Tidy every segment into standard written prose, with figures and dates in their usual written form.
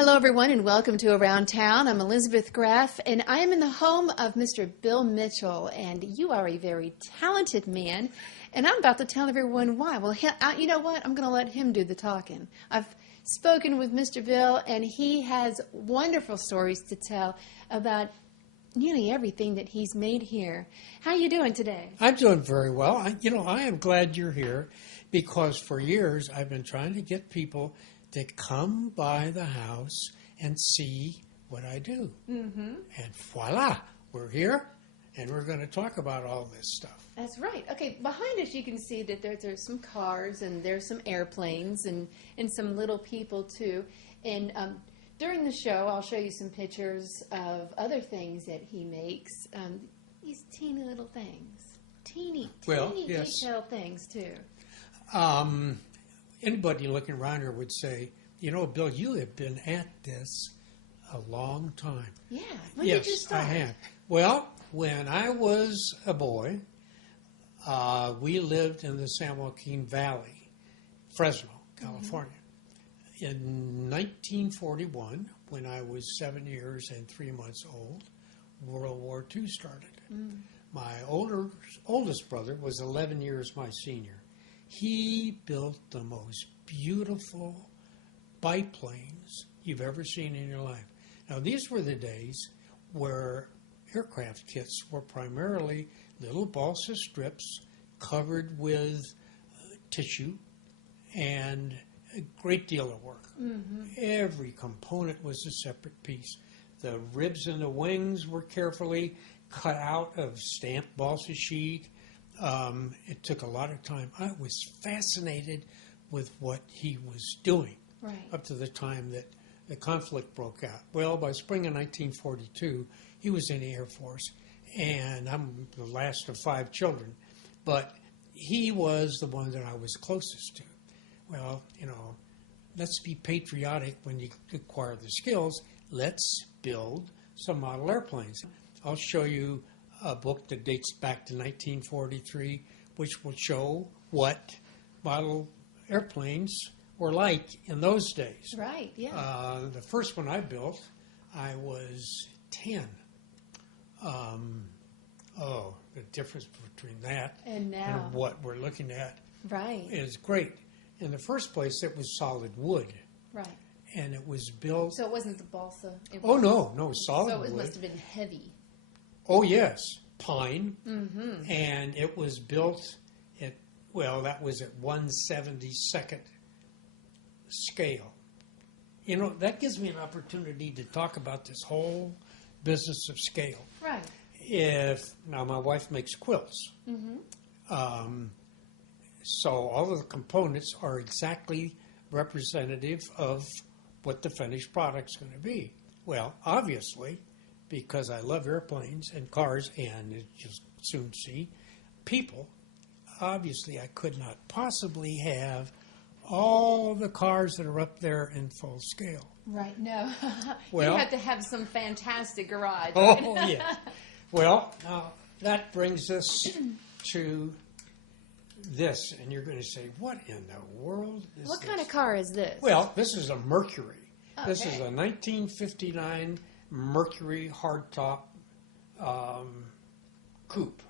Hello, everyone, and welcome to Around Town. I'm Elizabeth Graff, and I am in the home of Mr. Bill Mitchell, and you are a very talented man, and I'm about to tell everyone why. Well, you know what? I'm going to let him do the talking. I've spoken with Mr. Bill, and he has wonderful stories to tell about nearly everything that he's made here. How are you doing today? I'm doing very well. I am glad you're here because for years I've been trying to get people to come by the house and see what I do. Mm-hmm. And voila, we're here, and we're going to talk about all this stuff. That's right. Okay, behind us you can see that there's some cars, and there's some airplanes, and some little people, too. And during the show, I'll show you some pictures of other things that he makes, these teeny little things. Teeny yes. detailed things, too. Anybody looking around here would say, you know, Bill, you have been at this a long time. Yeah. When yes, did you start? I have. Well, when I was a boy, we lived in the San Joaquin Valley, Fresno, California. Mm-hmm. In 1941, when I was 7 years and 3 months old, World War II started. Mm. My oldest brother was 11 years my senior. He built the most beautiful biplanes you've ever seen in your life. Now, these were the days where aircraft kits were primarily little balsa strips covered with tissue and a great deal of work. Mm-hmm. Every component was a separate piece. The ribs and the wings were carefully cut out of stamped balsa sheet. It took a lot of time. I was fascinated with what he was doing up to the time that the conflict broke out. Well, by spring of 1942, he was in the Air Force, and I'm the last of 5 children, but he was the one that I was closest to. Well, you know, let's be patriotic when you acquire the skills. Let's build some model airplanes. I'll show you a book that dates back to 1943, which will show what model airplanes were like in those days. Right, yeah. The first one I built, I was 10. The difference between that and now and what we're looking at is great. In the first place, it was solid wood. Right. And it was built... So it wasn't the balsa? No, solid wood. So it must have been heavy. Oh, yes, pine, and it was built at, that was at 1/72nd scale. You know, that gives me an opportunity to talk about this whole business of scale. Right. Now my wife makes quilts, so all of the components are exactly representative of what the finished product's going to be. Well, obviously, because I love airplanes and cars and just soon see people, obviously I could not possibly have all the cars that are up there in full scale. Right, no. Well, you have to have some fantastic garage. Oh, yeah. Well, now that brings us to this, and you're going to say, what in the world is What this? kind of car is this? Well, this is a Mercury. Okay. This is a 1959 Mercury hardtop coupe.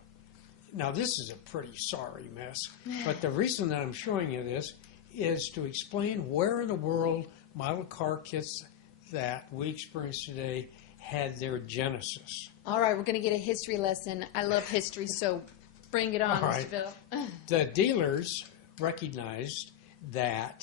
Now, this is a pretty sorry mess, but the reason that I'm showing you this is to explain where in the world model car kits that we experience today had their genesis. All right, we're going to get a history lesson. I love history, so bring it on, All right. Mr. Bill. The dealers recognized that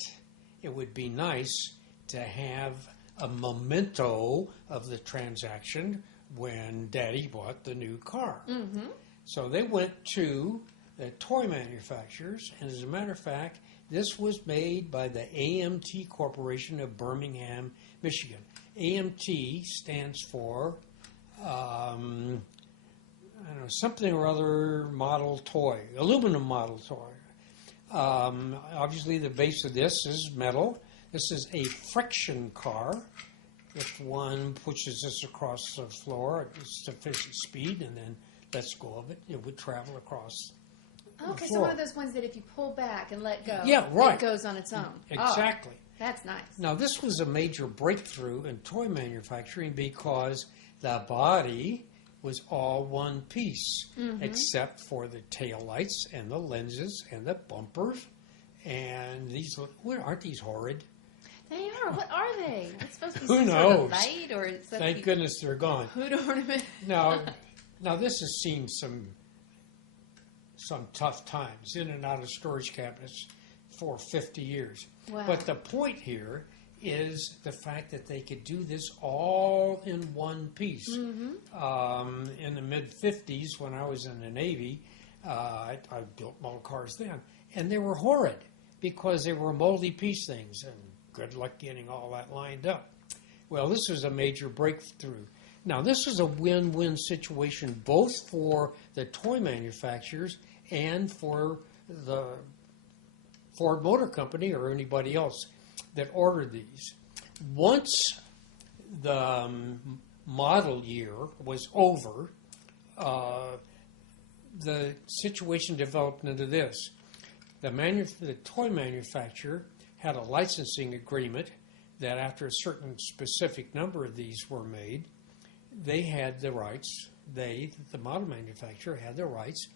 it would be nice to have a memento of the transaction when Daddy bought the new car. Mm-hmm. So they went to the toy manufacturers, and as a matter of fact, this was made by the AMT Corporation of Birmingham, Michigan. AMT stands for, something or other model toy, aluminum model toy. Obviously, the base of this is metal. This is a friction car. If one pushes this across the floor at sufficient speed and then lets go of it, it would travel across the Okay, floor. so one of those ones that if you pull back and let go, Yeah, right. it goes on its own. Exactly. Oh. That's nice. Now, this was a major breakthrough in toy manufacturing because the body was all one piece, except for the taillights and the lenses and the bumpers. And these, aren't these horrid? They are. What are they? It's supposed to be Who some knows? sort of light or it's Thank goodness they're gone. hood ornament. Now, this has seen some tough times in and out of storage cabinets for 50 years. Wow. But the point here is the fact that they could do this all in one piece. In the mid-50s, when I was in the Navy, I built model cars then, and they were horrid because they were multi-piece things, and good luck getting all that lined up. Well, this was a major breakthrough. Now, this is a win-win situation both for the toy manufacturers and for the Ford Motor Company or anybody else that ordered these. Once the model year was over, the situation developed into this. The toy manufacturer had a licensing agreement that after a certain specific number of these were made, they had the rights, the model manufacturer had the rights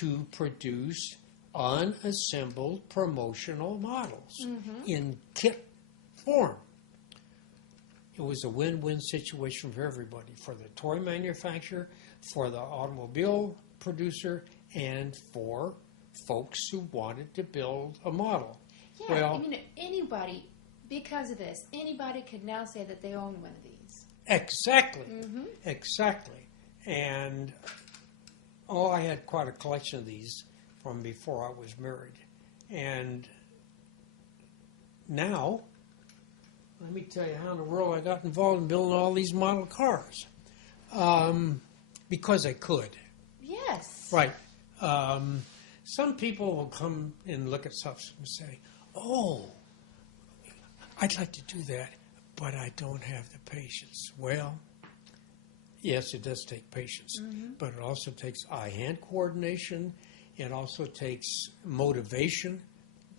to produce unassembled promotional models in kit form. It was a win-win situation for everybody, for the toy manufacturer, for the automobile producer, and for folks who wanted to build a model. Yeah, Well, I mean, anybody, because of this, anybody could now say that they own one of these. exactly. Exactly. And, I had quite a collection of these from before I was married. And now, let me tell you how in the world I got involved in building all these model cars. Because I could. Yes. Right. Some people will come and look at stuff and say, oh, I'd like to do that, but I don't have the patience. Well, yes, it does take patience, but it also takes eye-hand coordination. It also takes motivation.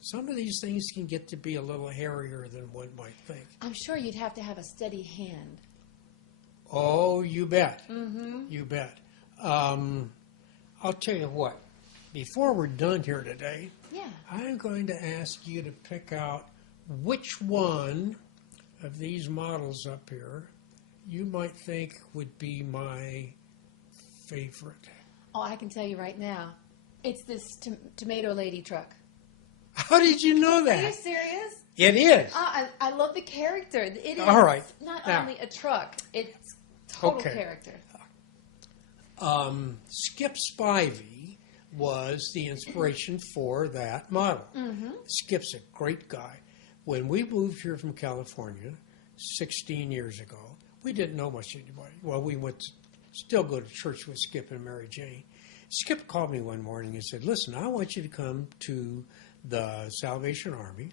Some of these things can get to be a little hairier than one might think. I'm sure you'd have to have a steady hand. Oh, you bet. You bet. I'll tell you what. Before we're done here today, Yeah. I'm going to ask you to pick out which one of these models up here you might think would be my favorite. Oh, I can tell you right now. It's this tomato lady truck. How did you know Are you that? serious? It is. I love the character. It is All right. not Now- only a truck, it's total Okay. character. Skip Spivey was the inspiration for that model. Skip's a great guy. When we moved here from California 16 years ago, we didn't know much anybody. Well, we still go to church with Skip and Mary Jane. Skip called me one morning and said, listen, I want you to come to the Salvation Army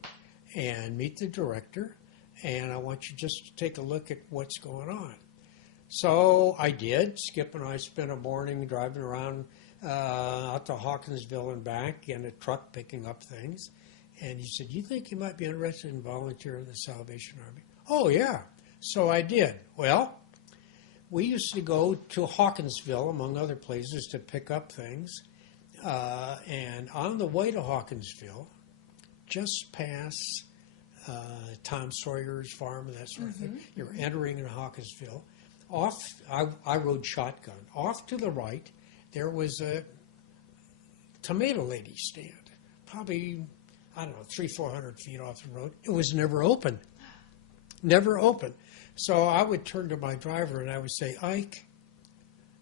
and meet the director, and I want you just to take a look at what's going on. So I did. Skip and I spent a morning driving around out to Hawkinsville and back in a truck picking up things. And he said, you think you might be interested in volunteering in the Salvation Army? Oh, yeah. So I did. Well, we used to go to Hawkinsville, among other places, to pick up things. And on the way to Hawkinsville, just past Tom Sawyer's farm and that sort of thing, you're entering in Hawkinsville. I rode shotgun. Off to the right, there was a tomato lady stand, probably, 300-400 feet off the road. It was never open. Never open. So I would turn to my driver and I would say, Ike,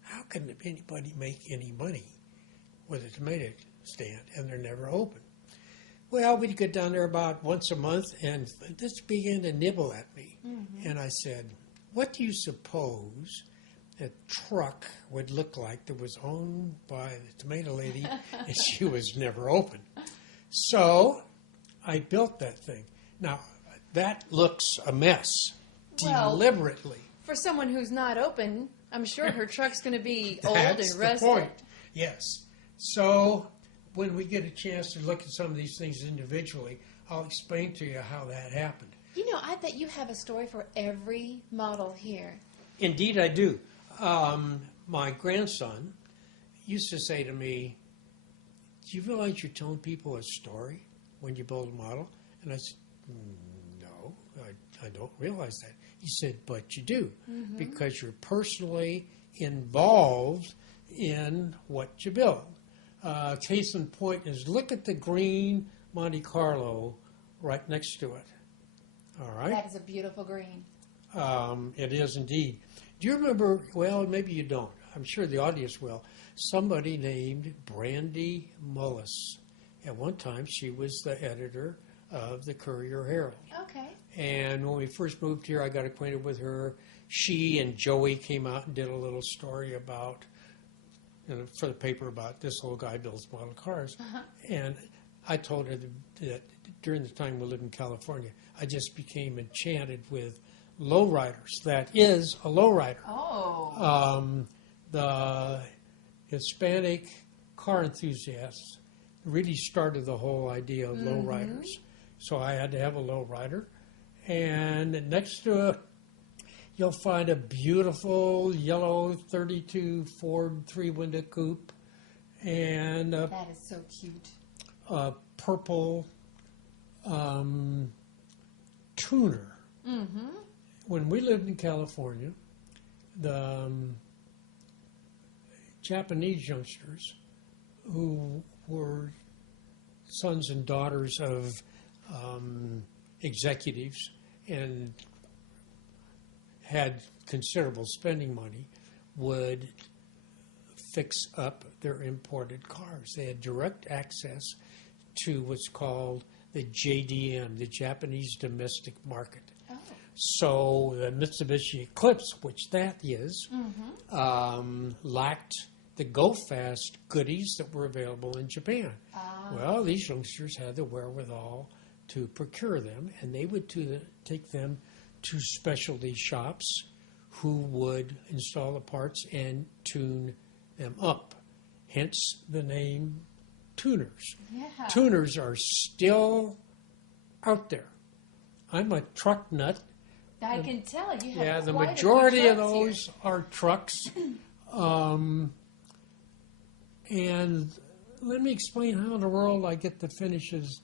how can anybody make any money with a tomato stand and they're never open? Well, we'd get down there about once a month and this began to nibble at me. And I said, what do you suppose a truck would look like that was owned by the tomato lady and she was never open? So I built that thing. Now, that looks a mess, Well, deliberately. For someone who's not open, I'm sure her truck's going to be old That's and the rusted. point. Yes. So when we get a chance to look at some of these things individually, I'll explain to you how that happened. You know, I bet you have a story for every model here. Indeed, I do. My grandson used to say to me, "Do you realize you're telling people a story when you build a model?" And I said, "No, I don't realize that." He said, "But you do, because you're personally involved in what you build." Case in point is, look at the green Monte Carlo right next to it. All right? That is a beautiful green. It is indeed. Do you remember, well, maybe you don't. I'm sure the audience will. Somebody named Brandy Mullis. At one time, she was the editor of the Courier Herald. Okay. And when we first moved here, I got acquainted with her. She and Joey came out and did a little story about, for the paper, about this little guy builds model cars. And I told her that during the time we lived in California, I just became enchanted with lowriders. That is a lowrider. Oh. The Hispanic car enthusiasts really started the whole idea of lowriders. So I had to have a lowrider. And next to it, you'll find a beautiful yellow 32 Ford three-window coupe and That is so cute. a purple tuner. Mm-hmm. When we lived in California, the Japanese youngsters who were sons and daughters of executives and had considerable spending money would fix up their imported cars. They had direct access to what's called the JDM, the Japanese domestic market. Oh. So the Mitsubishi Eclipse, which that is, lacked the go-fast goodies that were available in Japan. Well, these youngsters had the wherewithal to procure them, and they would take them to specialty shops who would install the parts and tune them up. Hence the name tuners. Yeah. Tuners are still out there. I'm a truck nut. I can tell you have Yeah, the quite a few majority of trucks here. those are trucks. And let me explain how in the world I get the finishes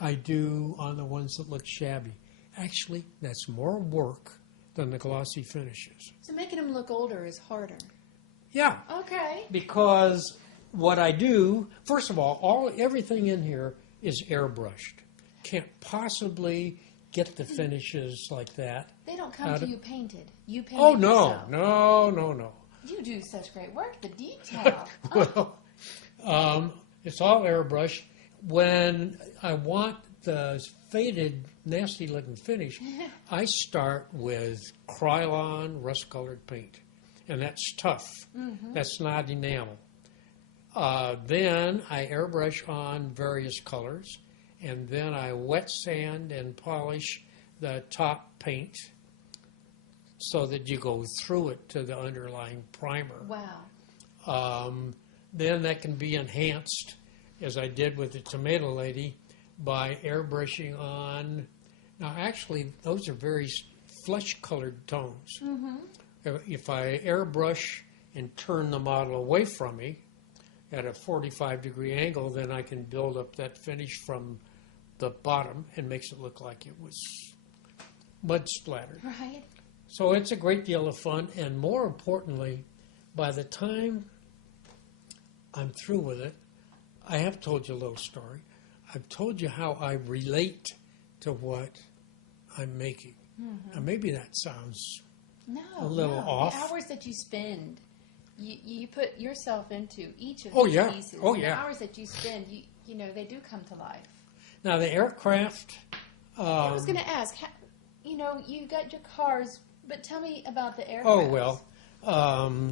I do on the ones that look shabby. Actually, that's more work than the glossy finishes. So making them look older is harder. Yeah, Okay. because what I do, first of all, everything in here is airbrushed. Can't possibly get the finishes like that. They don't come to you painted. You paint Oh, it no, yourself. no. You do such great work. The detail. Well, it's all airbrushed. When I want the faded, nasty-looking finish, I start with Krylon rust-colored paint, and that's tough. That's not enamel. Then I airbrush on various colors, and then I wet sand and polish the top paint so that you go through it to the underlying primer. Wow. Then that can be enhanced, as I did with the Tomato Lady, by airbrushing on. Now, actually, those are very flesh-colored tones. If I airbrush and turn the model away from me at a 45-degree angle, then I can build up that finish from the bottom and makes it look like it was mud splattered. Right. So it's a great deal of fun, and more importantly, by the time I'm through with it, I have told you a little story. I've told you how I relate to what I'm making. Now, maybe that sounds a little off. The hours that you spend, you put yourself into each of Oh, these yeah. pieces. Oh, The yeah. hours that you spend, you know, they do come to life. Now, the aircraft, I was going to ask, you know, you got your cars, but tell me about the aircraft. oh, well,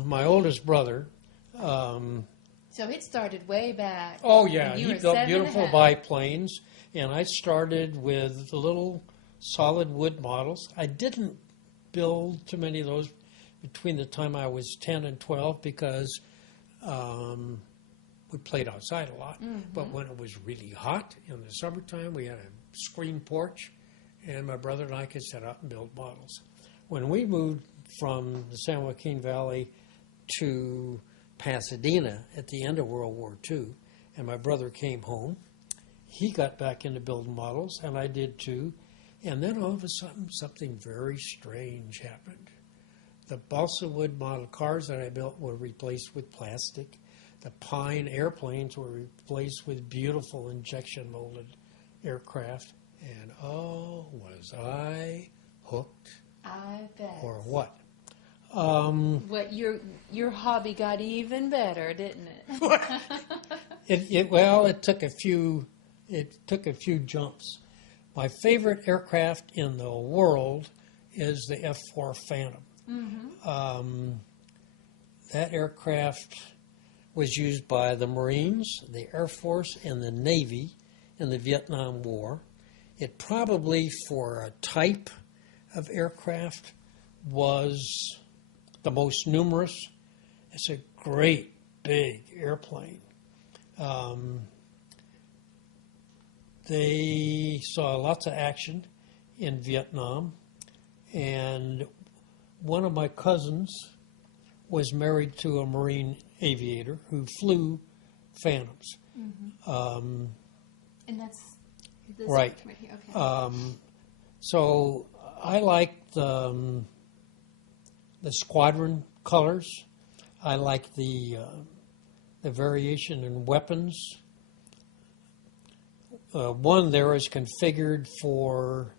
my oldest brother, So it started way back. oh, yeah, when you he were built 7 and a beautiful half. biplanes, and I started with the little solid wood models. I didn't build too many of those between the time I was 10 and 12 because, we played outside a lot. But when it was really hot in the summertime, we had a screen porch, and my brother and I could set out and build models. When we moved from the San Joaquin Valley to Pasadena at the end of World War II, and my brother came home, he got back into building models, and I did too. And then all of a sudden, something very strange happened. The balsa wood model cars that I built were replaced with plastic. The Pine airplanes were replaced with beautiful injection molded aircraft. And oh, was I hooked I bet. or what? What your hobby got even better, didn't it? Well, it took a few jumps. My favorite aircraft in the world is the F-4 Phantom. That aircraft was used by the Marines, the Air Force, and the Navy in the Vietnam War. It probably, for a type of aircraft, was the most numerous. It's a great big airplane. They saw lots of action in Vietnam, and one of my cousins was married to a Marine aviator who flew Phantoms. And that's this Right. right here. Okay. So I like the squadron colors. I like the variation in weapons. One there is configured for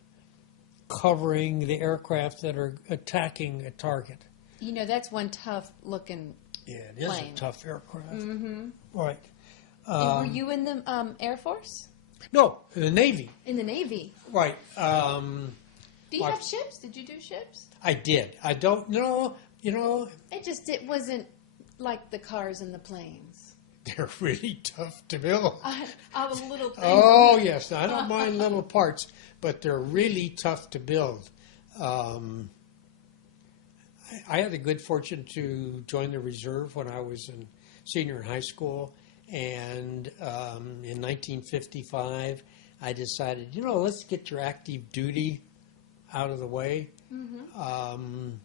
covering the aircraft that are attacking a target. You know, that's one tough looking. Yeah, it is Plane. a tough aircraft. Right. And were you in the Air Force? No, the Navy. In the Navy? Right. Do you Like- have ships? Did you do ships? I did. I don't know. It wasn't like the cars and the planes. They're really tough to build. I was a little. Oh, yes. I don't mind little parts, but they're really tough to build. I had the good fortune to join the reserve when I was in senior in high school. And in 1955, I decided, let's get your active duty out of the way. And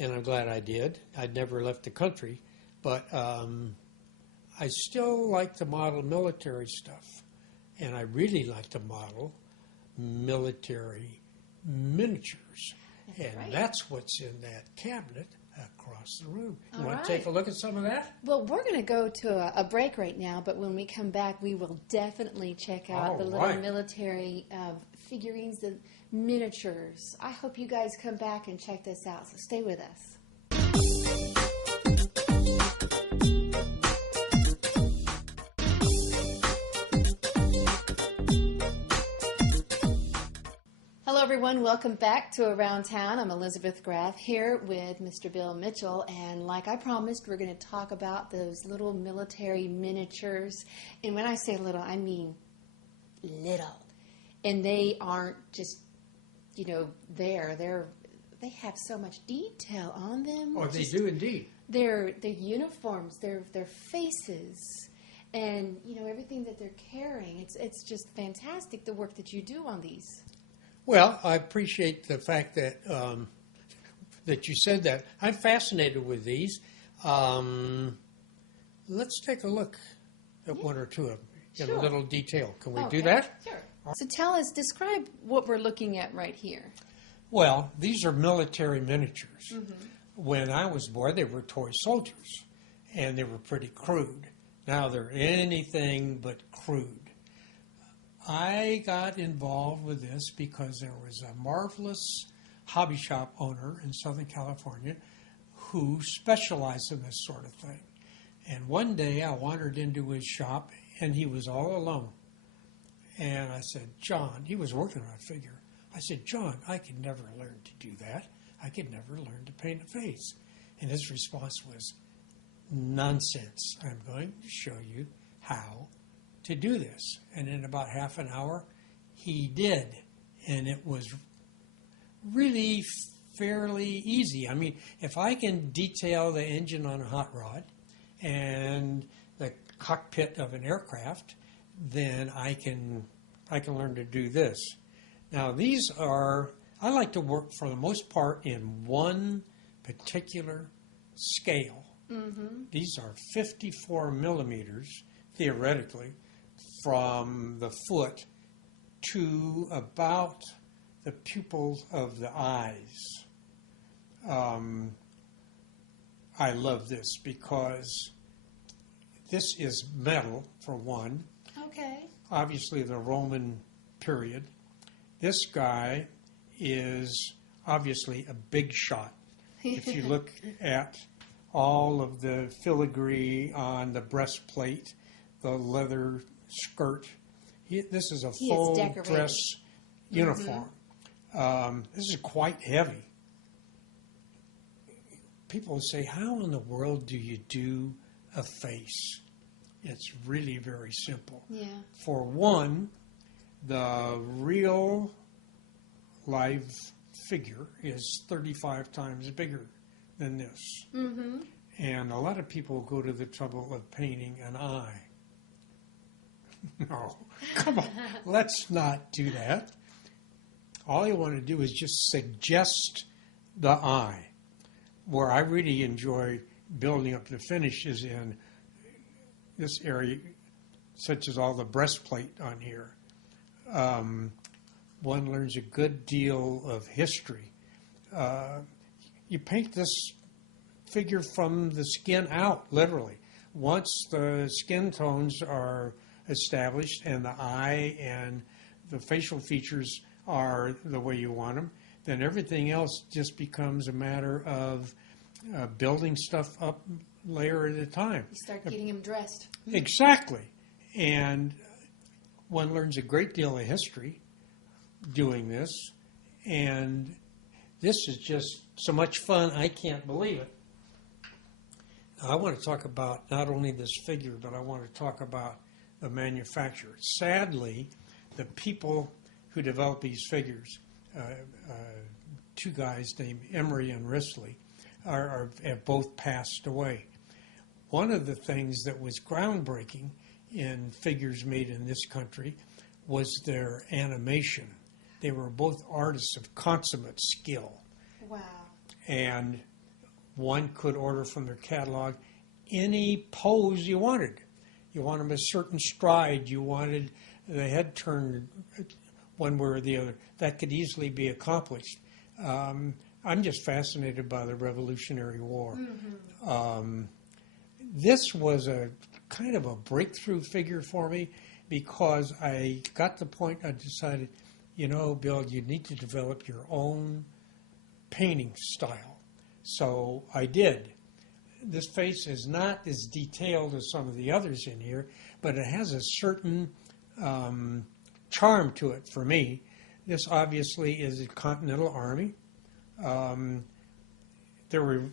I'm glad I did. I'd never left the country. But I still like to model military stuff. And I really like to model military miniatures. And right. that's what's in that cabinet across the room. You All want to right. take a look at some of that? Well, we're going to go to a break right now, but when we come back, we will definitely check out All the little right. military figurines, the miniatures. I hope you guys come back and check this out, so stay with us. Hello, everyone. Welcome back to Around Town. I'm Elizabeth Graff here with Mr. Bill Mitchell. And like I promised, we're going to talk about those little military miniatures. And when I say little, I mean little. And they aren't just, they have so much detail on them. Oh, they Just do indeed. Their uniforms, their faces, and, everything that they're carrying. It's just fantastic, the work that you do on these. Well, I appreciate the fact that that you said that. I'm fascinated with these. Let's take a look at one or two of them in Sure. a little detail. Can we do Okay, that? Sure. So tell us, describe what we're looking at right here. Well, these are military miniatures. When I was a boy, they were toy soldiers, and they were pretty crude. Now they're anything but crude. I got involved with this because there was a marvelous hobby shop owner in Southern California who specialized in this sort of thing. And one day I wandered into his shop, and he was all alone. And I said, John, he was working on a figure. I said, John, I could never learn to do that. I could never learn to paint a face. And his response was, nonsense. I'm going to show you how to do this. And in about half an hour, he did. And it was really fairly easy. I mean, if I can detail the engine on a hot rod and the cockpit of an aircraft, then I can learn to do this. Now these are, I like to work for the most part in one particular scale. Mm-hmm. These are 54 millimeters, theoretically, from the foot to about the pupils of the eyes. I love this because this is metal, for one. Okay. Obviously, the Roman period. This guy is obviously a big shot. If you look at all of the filigree on the breastplate, the leather skirt, this is a He is full decorated. dress uniform. This is quite heavy. People say, how in the world do you do a face? It's really very simple. Yeah. For one, the real live figure is 35 times bigger than this. Mm-hmm. And a lot of people go to the trouble of painting an eye. No, come on, let's not do that. All you want to do is just suggest the eye. Where I really enjoy building up the finish is in this area, such as all the breastplate on here. One learns a good deal of history. You paint this figure from the skin out, literally. Once the skin tones are established and the eye and the facial features are the way you want them, then everything else just becomes a matter of building stuff up layer at a time. You start getting him dressed. Exactly. And one learns a great deal of history doing this. And this is just so much fun, I can't believe it. Now, I want to talk about not only this figure, but I want to talk about the manufacturer. Sadly, the people who develop these figures, two guys named Emery and Risley, have both passed away. One of the things that was groundbreaking in figures made in this country was their animation. They were both artists of consummate skill. Wow. And one could order from their catalog any pose you wanted. You wanted a certain stride, you wanted the head turned one way or the other. That could easily be accomplished. I'm just fascinated by the Revolutionary War. Mm-hmm. This was a kind of a breakthrough figure for me because I got to the point I decided, you know, Bill, you need to develop your own painting style. So I did. This face is not as detailed as some of the others in here, but it has a certain charm to it for me. This obviously is a Continental Army. There were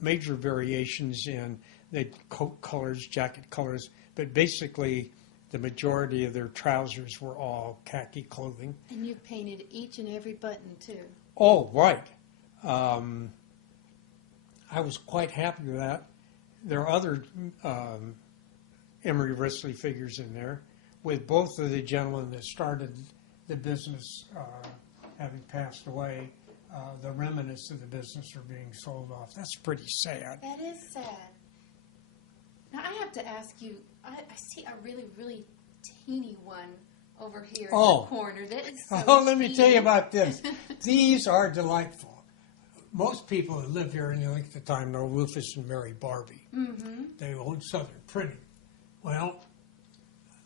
major variations in the coat colors, jacket colors, but basically the majority of their trousers were all khaki clothing. And you've painted each and every button, too. Oh, right. I was quite happy with that. There are other Emery Risley figures in there, with both of the gentlemen that started the business having passed away. The remnants of the business are being sold off. That's pretty sad. That is sad. Now, I have to ask you, I see a really, really teeny one over here in the corner. That is so let me teeny. tell you about this. These are delightful. Most people who live here in the length of time know Rufus and Mary Barbie. Mm-hmm. They own Southern Printing. Well,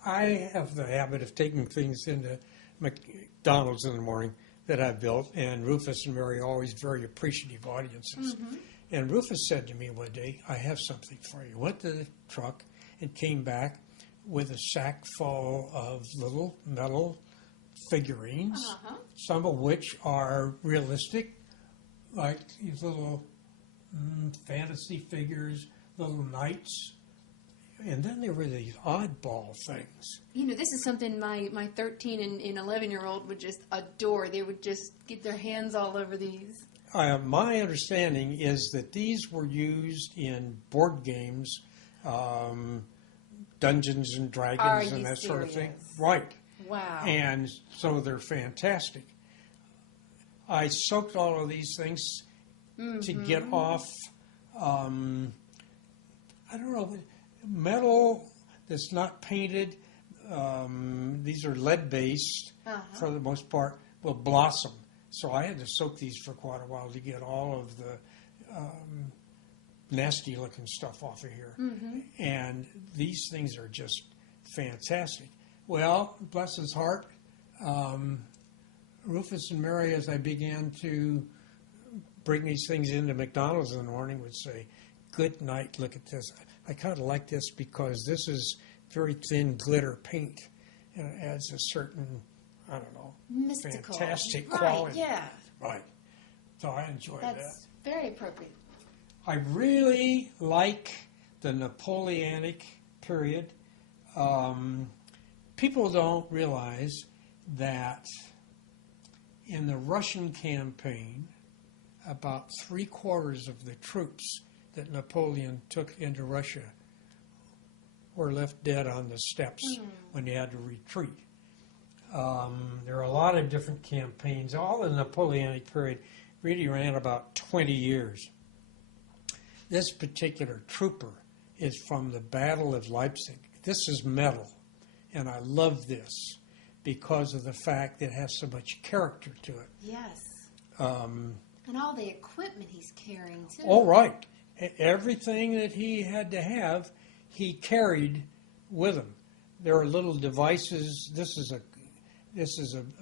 I have the habit of taking things into McDonald's in the morning that I built, and Rufus and Mary are always very appreciative audiences. Mm-hmm. And Rufus said to me one day, I have something for you. Went to the truck and came back with a sack full of little metal figurines, some of which are realistic, like these little fantasy figures, little knights. And then there were these oddball things. You know, this is something my 13 and 11-year-old would just adore. They would just get their hands all over these. My understanding is that these were used in board games, Dungeons and Are Dragons you and that sort of thing. serious? Right. Wow. And so they're fantastic. I soaked all of these things to get off, I don't know, metal that's not painted. These are lead-based for the most part, will blossom. So I had to soak these for quite a while to get all of the nasty-looking stuff off of here. And these things are just fantastic. Well, bless his heart, Rufus and Mary, as I began to bring these things into McDonald's in the morning, would say, "Good night, look at this. I kind of like this because this is very thin glitter paint, and it adds a certain, I don't know, Mystical. fantastic Right, quality." yeah. Right. So I enjoy that. That's very appropriate. I really like the Napoleonic period. People don't realize that in the Russian campaign, about 3/4 of the troops that Napoleon took into Russia were left dead on the steppes when they had to retreat. There are a lot of different campaigns. All the Napoleonic period really ran about 20 years. This particular trooper is from the Battle of Leipzig. This is metal, and I love this because of the fact that it has so much character to it. Yes. And all the equipment he's carrying, too. Oh, right. Everything that he had to have, he carried with him. There are little devices. This is a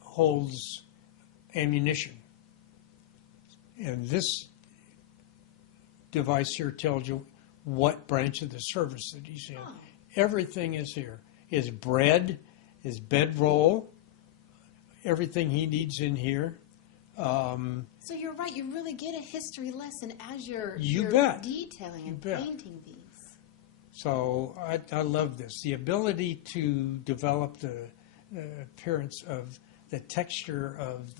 holds ammunition, and this device here tells you what branch of the service that he's in. Oh. Everything is here. His bread, his bedroll, everything he needs in here. So you're right. You really get a history lesson as you're bet. detailing and You bet. painting these. So I love this. The ability to develop the appearance of the texture of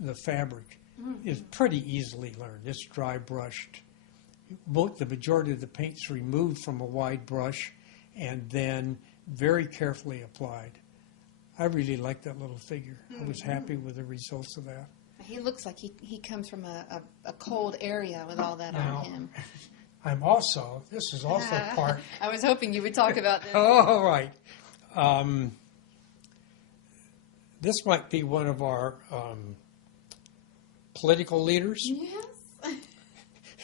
the fabric is pretty easily learned. It's dry brushed. The majority of the paint's removed from a wide brush and then very carefully applied. I really like that little figure. I was happy with the results of that. He looks like he comes from a cold area with all that Now, on him. This is also part. I was hoping you would talk about this. Oh, right. This might be one of our political leaders Yes.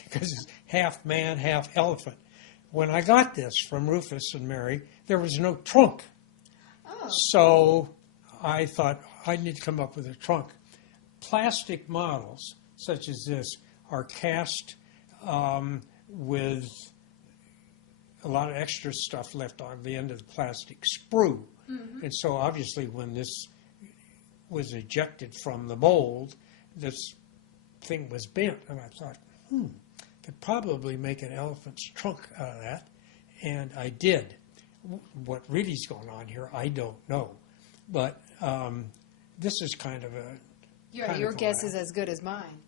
because it's half man, half elephant. When I got this from Rufus and Mary, there was no trunk. Oh. So I thought I need to come up with a trunk. Plastic models such as this are cast with a lot of extra stuff left on the end of the plastic sprue. And so obviously when this was ejected from the mold, this thing was bent. And I thought, could probably make an elephant's trunk out of that. And I did. What really is going on here, I don't know. But this is kind of a... Your guess is as good as mine.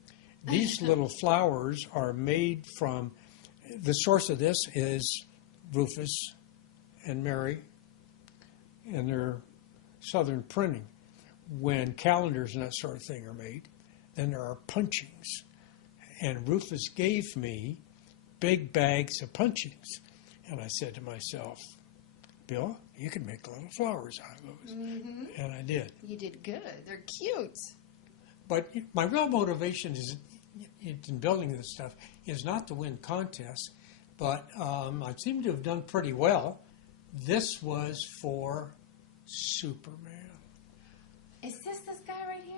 These little flowers are made from... The source of this is Rufus and Mary and their Southern printing. When calendars and that sort of thing are made, then there are punchings. And Rufus gave me big bags of punchings. And I said to myself, Bill, you can make little flowers out of those. And I did. You did good. They're cute. But my real motivation is in building this stuff is not to win contests, but I seem to have done pretty well. This was for Superman. Is this guy right here?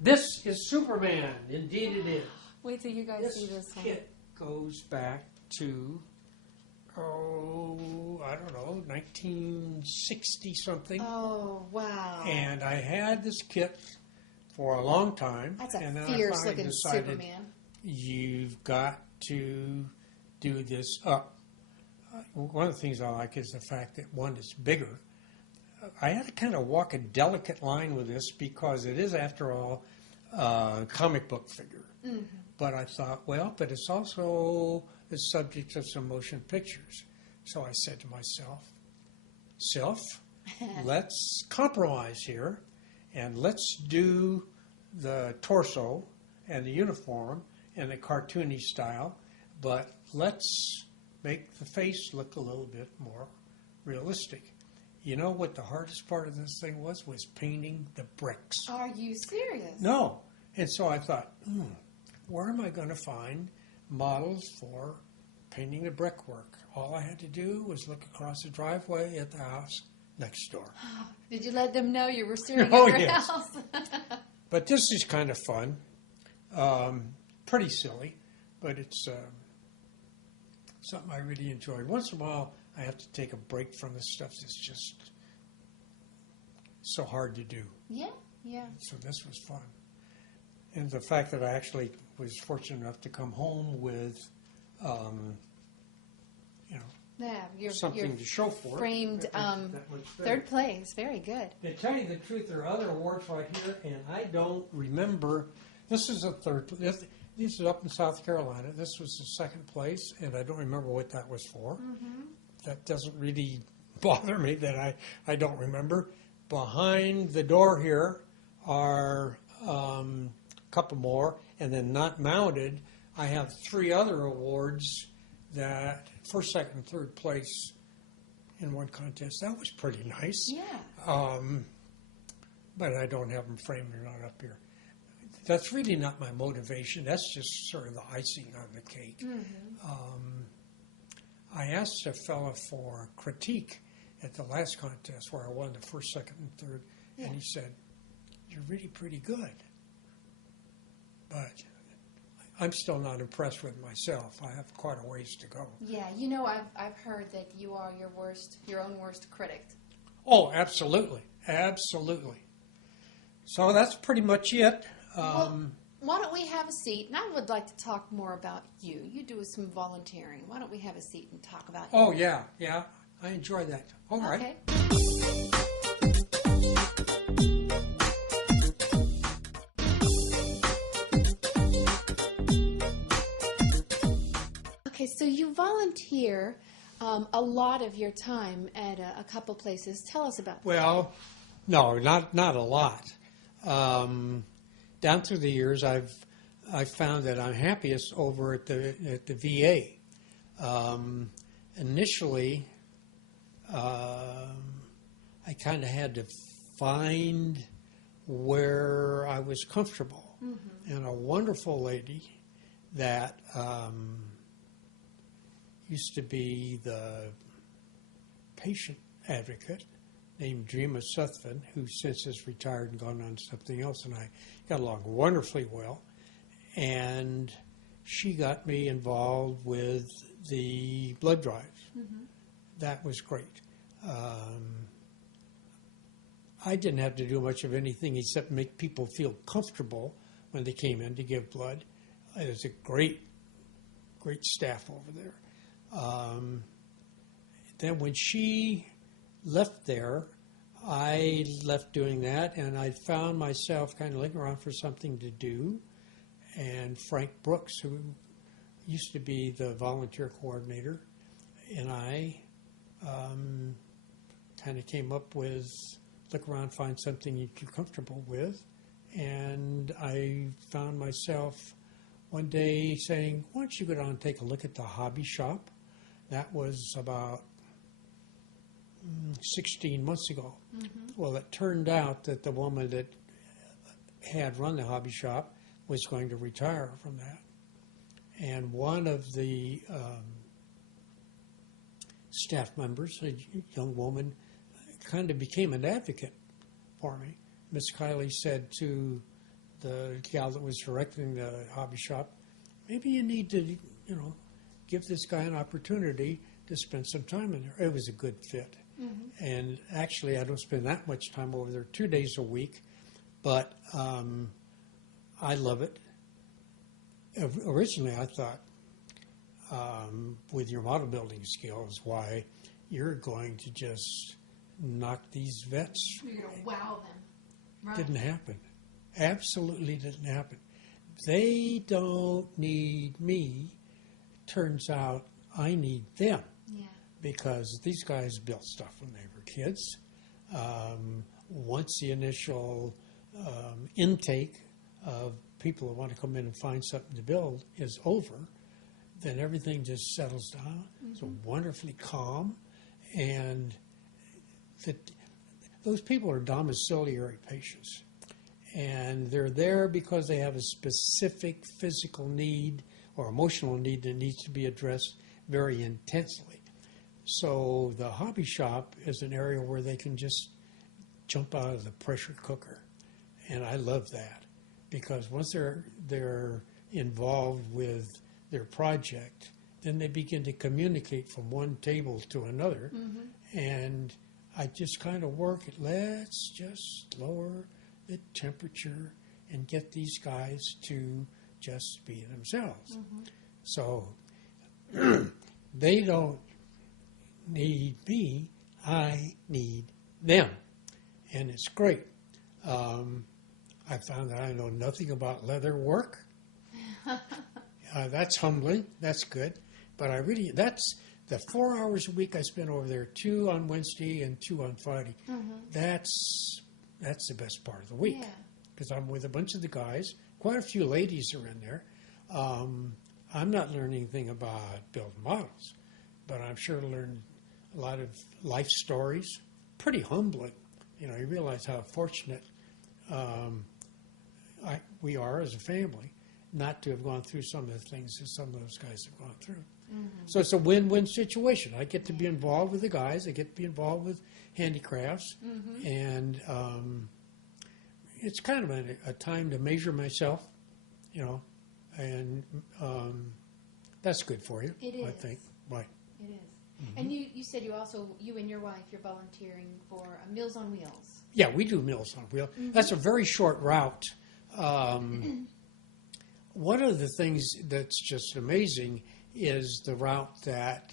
This is Superman. Indeed it is. Wait till you guys see this one. Kit goes back to, I don't know, 1960 something. Oh, wow. And I had this kit for a long time. That's and a then I fierce finally looking decided, Superman. You've got to do this up. One of the things I like is the fact that one is bigger. I had to kind of walk a delicate line with this because it is, after all, a comic book figure. But I thought, well, but it's also the subject of some motion pictures. So I said to myself, Self, let's compromise here, and let's do the torso and the uniform and the cartoony style, but let's make the face look a little bit more realistic. You know what the hardest part of this thing was painting the bricks. Are you serious? No. And so I thought, where am I going to find models for painting the brickwork? All I had to do was look across the driveway at the house next door. Did you let them know you were staring Oh, at their yes. house? But this is kind of fun. Pretty silly, but it's something I really enjoy. Once in a while, I have to take a break from this stuff that's just so hard to do. Yeah, yeah. So this was fun. And the fact that I actually was fortunate enough to come home with, Yeah, something to show for it. framed that was better. third place. Very good. To tell you the truth, there are other awards right here, and I don't remember. This is a third. This is up in South Carolina. This was the second place, and I don't remember what that was for. Mm-hmm. That doesn't really bother me that I don't remember. Behind the door here are a couple more, and then not mounted, I have 3 other awards that first, second, and third place in one contest. That was pretty nice. Yeah. But I don't have them framed or not up here. That's really not my motivation. That's just sort of the icing on the cake. Mm-hmm. I asked a fella for critique at the last contest where I won the first, second, and third, Yeah. and he said, "You're really pretty good." But I'm still not impressed with myself. I have quite a ways to go. Yeah, I've heard that you are your own worst critic. Oh, absolutely. Absolutely. So that's pretty much it. Well, why don't we have a seat? And I would like to talk more about you. You do some volunteering. Why don't we have a seat and talk about you? Oh, yeah. I enjoy that. All right. Okay. Okay, so you volunteer a lot of your time at a couple places. Tell us about that. Well, no, not a lot. Down through the years, I've found that I'm happiest over at the VA. Initially, I kind of had to find where I was comfortable, and a wonderful lady that used to be the patient advocate named Dreama Suthvan, who since has retired and gone on to something else, and I got along wonderfully well. And she got me involved with the blood drives. That was great. I didn't have to do much of anything except make people feel comfortable when they came in to give blood. It was a great staff over there. Then when she left there, I left doing that, and I found myself kind of looking around for something to do. And Frank Brooks, who used to be the volunteer coordinator, and I kind of came up with look around, find something you're comfortable with. And I found myself one day saying, why don't you go down and take a look at the hobby shop? That was about 16 months ago. Well, it turned out that the woman that had run the hobby shop was going to retire from that. And one of the staff members, a young woman, kind of became an advocate for me. Miss Kiley said to the gal that was directing the hobby shop, maybe you need to, give this guy an opportunity to spend some time in there. It was a good fit. And actually, I don't spend that much time over there 2 days a week, but I love it. Originally, I thought, with your model building skills, why you're going to just knock these vets. You're going to wow them. Right. Didn't happen. Absolutely didn't happen. They don't need me turns out I need them Yeah. because these guys built stuff when they were kids. Once the initial intake of people who want to come in and find something to build is over, then everything just settles down. It's wonderfully calm, and those people are domiciliary patients, and they're there because they have a specific physical need or emotional need that needs to be addressed very intensely. So the hobby shop is an area where they can just jump out of the pressure cooker, and I love that because once they're involved with their project, then they begin to communicate from one table to another, and I just kind of work it. Let's just lower the temperature and get these guys to just be themselves. So they don't need me, I need them. And it's great. I found that I know nothing about leather work. That's humbling. That's good. But that's the 4 hours a week I spend over there, 2 on Wednesday and 2 on Friday. That's the best part of the week. Yeah. Because I'm with a bunch of the guys. Quite a few ladies are in there. I'm not learning anything about building models, but I'm sure to learn a lot of life stories. Pretty humbling. You know, you realize how fortunate we are as a family not to have gone through some of the things that some of those guys have gone through. So it's a win-win situation. I get to be involved with the guys. I get to be involved with handicrafts. And it's kind of a time to measure myself, you know, and that's good for you, It is. I think. Right. It is. And you said you and your wife, you're volunteering for Meals on Wheels. Yeah, we do Meals on Wheels. That's a very short route. One of the things that's just amazing is the route that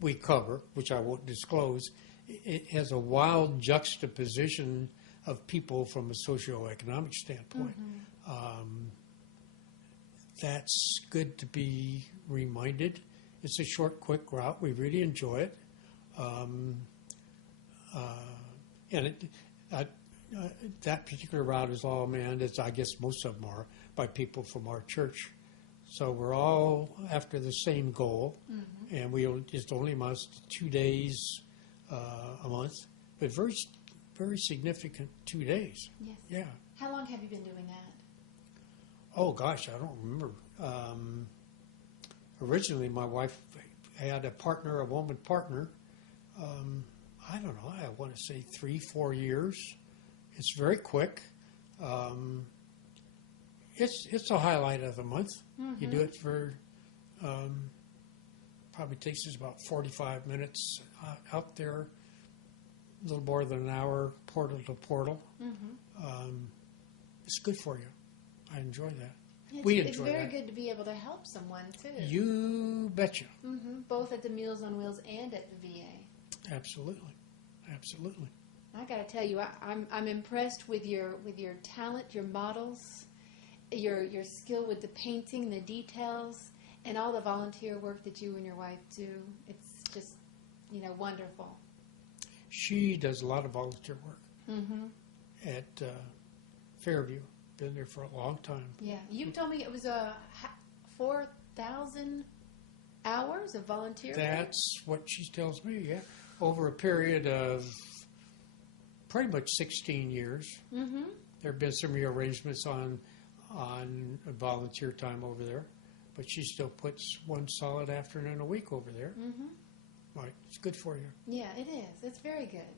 we cover, which I won't disclose. It has a wild juxtaposition of people from a socioeconomic standpoint. That's good to be reminded. It's a short, quick route. We really enjoy it. That particular route is all manned, as I guess most of them are, by people from our church. So we're all after the same goal, and it only amounts to 2 days a month, but very, very significant 2 days. Yes. Yeah. How long have you been doing that? Oh gosh, I don't remember. Originally, my wife had a woman partner. I don't know. I want to say 3-4 years. It's very quick. It's a highlight of the month. You do it for probably takes us about 45 minutes out there, a little more than an hour, portal to portal. It's good for you. I enjoy that. It's very good to be able to help someone too. You betcha. Both at the Meals on Wheels and at the VA. Absolutely. I got to tell you, I'm impressed with your talent, your models, your skill with the painting, the details, and all the volunteer work that you and your wife do. It's just, wonderful. She does a lot of volunteer work at Fairview. Been there for a long time. Yeah, you told me it was 4,000 hours of volunteer work? That's what she tells me, yeah. Over a period of pretty much 16 years. There have been some rearrangements on volunteer time over there, but she still puts one solid afternoon a week over there. Right, it's good for you. Yeah, it is. It's very good.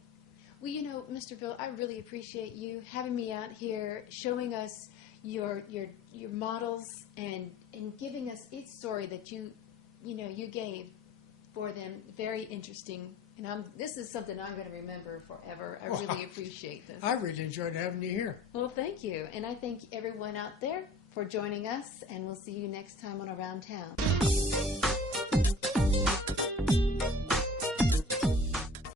Well, Mr. Bill, I really appreciate you having me out here, showing us your models and giving us each story that you gave for them. Very interesting. And this is something I'm going to remember forever. I really appreciate this. I really enjoyed having you here. Well, thank you. And I thank everyone out there for joining us, and we'll see you next time on Around Town.